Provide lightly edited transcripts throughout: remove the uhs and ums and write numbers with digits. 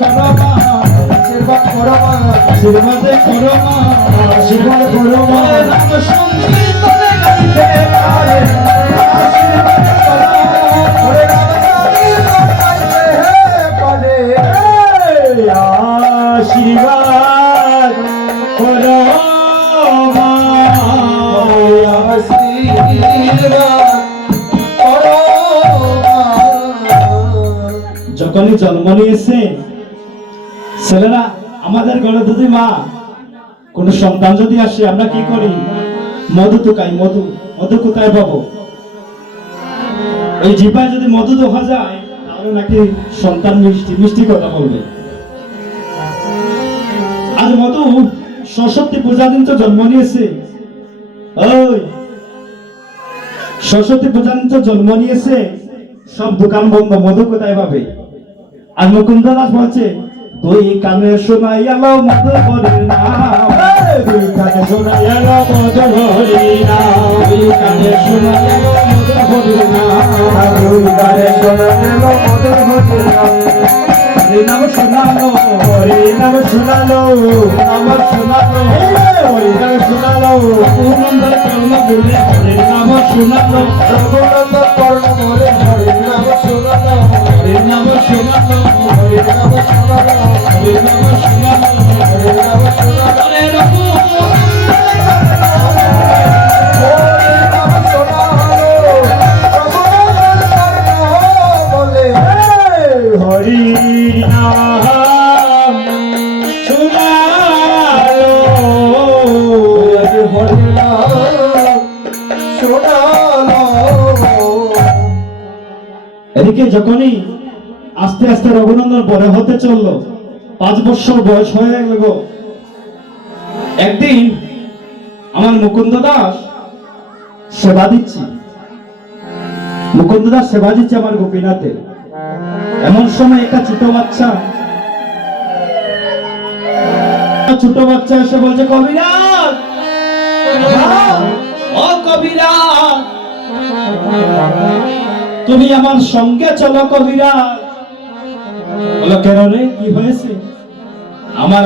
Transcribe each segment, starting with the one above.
করো মা আশীর্বাদ করো মা আশীর্বাদ করো মা আশীর্বাদ করো মা নাম সংকীর্তন গাইতে পারে আশীর্বাদ করো ওরে নাম সংকীর্তন গাইতে পারে আশীর্বাদ করো মা যখনই জন্ম নিয়েছে ছেলেরা আমাদের ঘরে যদি মা কোন সন্তান যদি আসে আমরা কি করি মধু তো খাই মধু মধু কোথায় পাবো এই জিভায় যদি মধু দেখা যায় তাহলে নাকি সন্তান মিষ্টি মিষ্টি কথা বলবে আজ মধু সরস্বতী পূজা দিন তো জন্ম নিয়েছে ওই সরস্বতী পূজা দিন তো জন্ম নিয়েছে সব দোকান বন্ধ মধু কোথায় পাবে আর মুকুন্দ দাস বলছে দুই কানে শোনাই এলো মধু হরির নাম দুই কানে শোনাই এলো মধু হরির নাম দুই কানে শোনাই এলো মধু হরির নাম দুই কানে শোনাই এলো মধু হরির নাম হরি নাম শোনালো হরি নাম শোনালো নাম শোনালো হরি নাম শোনালো রঘুনন্দন কর্ণ বলে হরি নাম শোনালো রঘুনন্দন কর্ণ বলে হরি নাম শোনালো হরি নাম শোনালো হরি নাম শোনালো হরি নাম শোনালো হরি নাম শোনালো রে রঘু হরি নাম শোনালো হরি নাম শোনালো এদিকে যখনই আস্তে আস্তে রঘুনন্দন বড় হতে চললো 5 বছর বয়স হয়ে গেল একদিন আমার মুকুন্দ দাস সেবা দিচ্ছি মুকুন্দ দাস সেবা দিচ্ছে আমার গোপীনাথে এমন সময় একটা ছোট বাচ্চা এসে বলছে কবিরাজ ও কবিরাজ তুমি আমার সঙ্গে চলো কবিরাজ বলো কেন রে কি হয়েছে আমার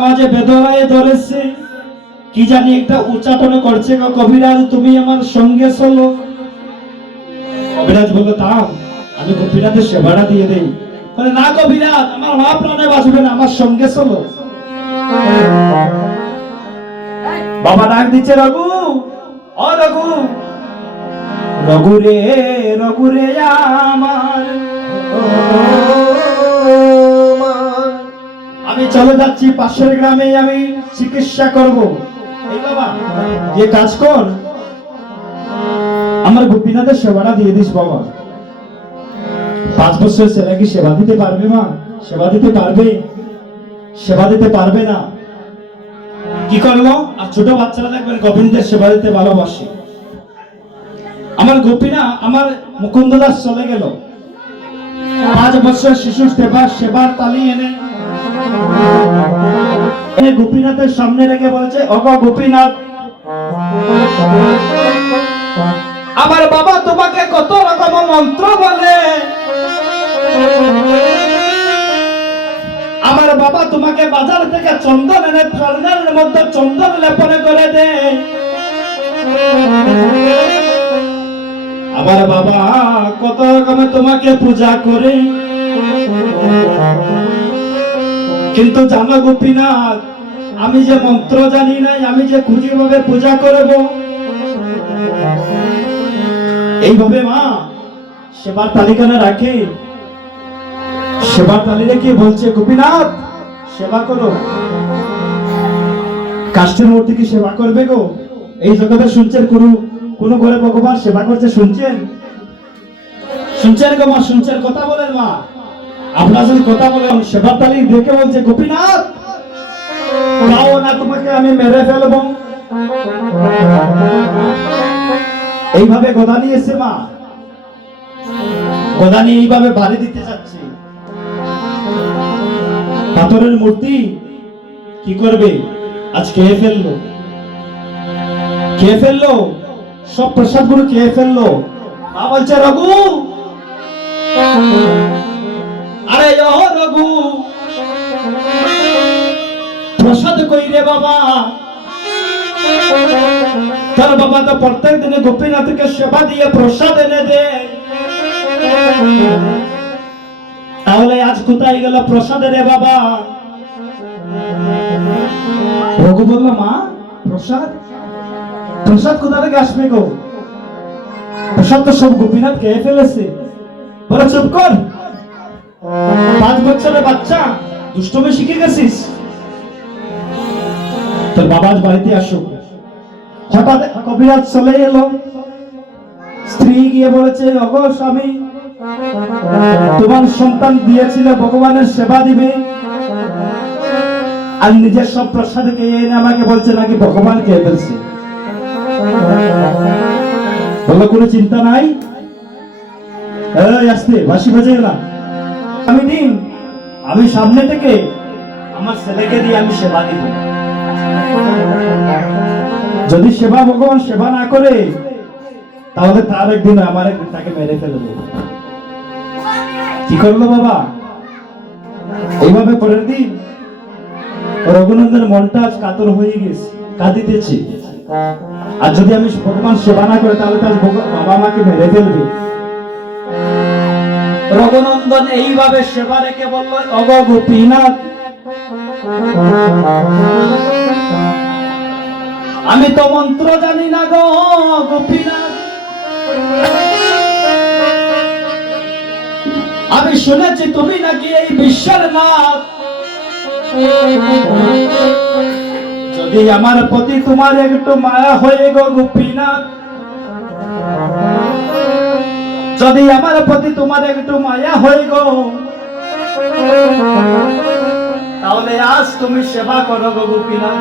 মাঝে বেদনায় ধরেছে কি জানি একটা উচ্চাটন করছে কবিরাজ তুমি আমার সঙ্গে চলো কবিরাজ বললো তাও আমি গোপীনাথের সেবাটা দিয়ে দেই বলে না কবিরাজ আমার মা প্রাণে বাঁচবে না আমার সঙ্গে চলো বাবা ডাক দিচ্ছে রঘু ও রঘু রঘু রে আমার আমি চলে যাচ্ছি পাশের গ্রামে আমি চিকিৎসা করব এই বাবা যে কাজ কর আমার গোপীনাথের সেবাটা দিয়ে দিস বাবা 5 বছর ছেলে কি সেবা দিতে পারবে মা সেবা দিতে পারবে না কি করলো আর ছোট বাচ্চারা দেখবেন গোবিন্দের সেবা দিতে ভালোবাসে আমার আমার মুকুন্দ দাস চলে গেল 5 বছর শিশু সেবার তালি এনে গোপীনাথের সামনে রেখে বলছে ওগো গোপীনাথ আমার বাবা তোমাকে কত রকম মন্ত্র বলে আমার বাবা তোমাকে বাজার থেকে চন্দন এনে ফর্নের মধ্যে চন্দন লেপনে করে দেয় আমার বাবা কত রকমে তোমাকে পূজা করে কিন্তু জানো গোপীনাথ আমি যে মন্ত্র জানি নাই আমি যে খুঁজি ভাবে পূজা করব এইভাবে মা সেবার তালিকানা রাখে সেবার তালি রেখে বলছে গোপীনাথ সেবা করো কাষ্ঠের মূর্তি কি সেবা করবে গো এই জগতে শুনছেন কোন ঘরে ভগবান সেবা করছে শুনছেন গো মা শুনছেন কথা বলেন মা আপনারা যদি কথা বলেন সেবার তালি দেখে বলছে গোপীনাথ তাও না তোমাকে আমি মেরে ফেলবো এইভাবে গদা নিয়েছে মা গদা নিয়ে এইভাবে বাড়ি দিতে যাচ্ছে পাথরের মূর্তি কি করবে আজ খেয়ে ফেললো সব প্রসাদ গুলো খেয়ে ফেললো মা বলছে রঘু রে বাবা, তার বাবা তো প্রত্যেক দিনে গোপীনাথকে সেবা দিয়ে প্রসাদ এনে দেয়, তাহলে আজ কোথায় গেল প্রসাদ রে বাবা? রঘু বলল, মা প্রসাদ প্রসাদ কোথা থেকে আসবে গো? প্রসাদ তো সব গোপীনাথ খেয়ে ফেলেছে। বলে, চুপ কর, 5 বছরের বাচ্চা, দুষ্টমি শিখে গেছিস। তোর বাবা আজ বাড়িতে আসুক। হঠাৎ কবিরাজ চলে এলো। স্ত্রী গিয়ে বলেছে, ওগো স্বামী, তোমার সন্তান দিয়েছিল ভগবানের সেবা দিবে, আর নিজের সব প্রসাদ খেয়ে এনে আমাকে বলছে নাকি ভগবান খেয়ে ফেলছে। বললো, কোনো চিন্তা নাই, আসতে বাসি বাজে না, আমি সামনে থেকে আমার ছেলেকে দিয়ে আমি সেবা দিব। যদি সেবা ভগবান সেবা না করে, তাহলে তার একদিন আমার তাকে মেরে ফেলবে। কি করলো বাবা? এইভাবে পরের দিন রঘুনন্দনের মনটা আজ কাতর হয়ে গেছে, কাঁদিতেছে। আর যদি আমি ভগবান সেবা না করে, তাহলে তার বাবা মাকে মেরে ফেলবে। রঘুনন্দন এইভাবে সেবা রেখে বলল, ওগো গোপীনাথ, আমি তো মন্ত্র জানি না গো গোপীনাথ, আমি শুনেছি তুমি নাকি এই বিশ্বের নাথ। যদি আমার প্রতি তোমার একটু মায়া হয়ে গো গোপীনাথ, যদি আমার প্রতি তোমার একটু মায়া হয়ে গো, তাহলে আজ তুমি সেবা করো গো গোপীনাথ।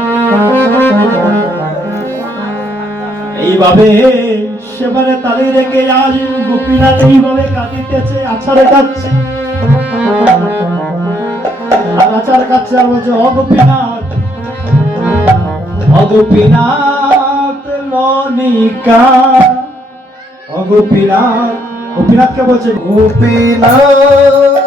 এইভাবে সেবারে তালি রেখে আজ গোপীনাথ এইভাবে কাটিতেছে, আছাড়ে কাটছে, আর আছাড় কাটছে, আর বলছে, অগোপীনাথ, অগোপীনাথ লনিকা, অগোপীনাথ। গোপীনাথকে বলছে, গোপীনাথ।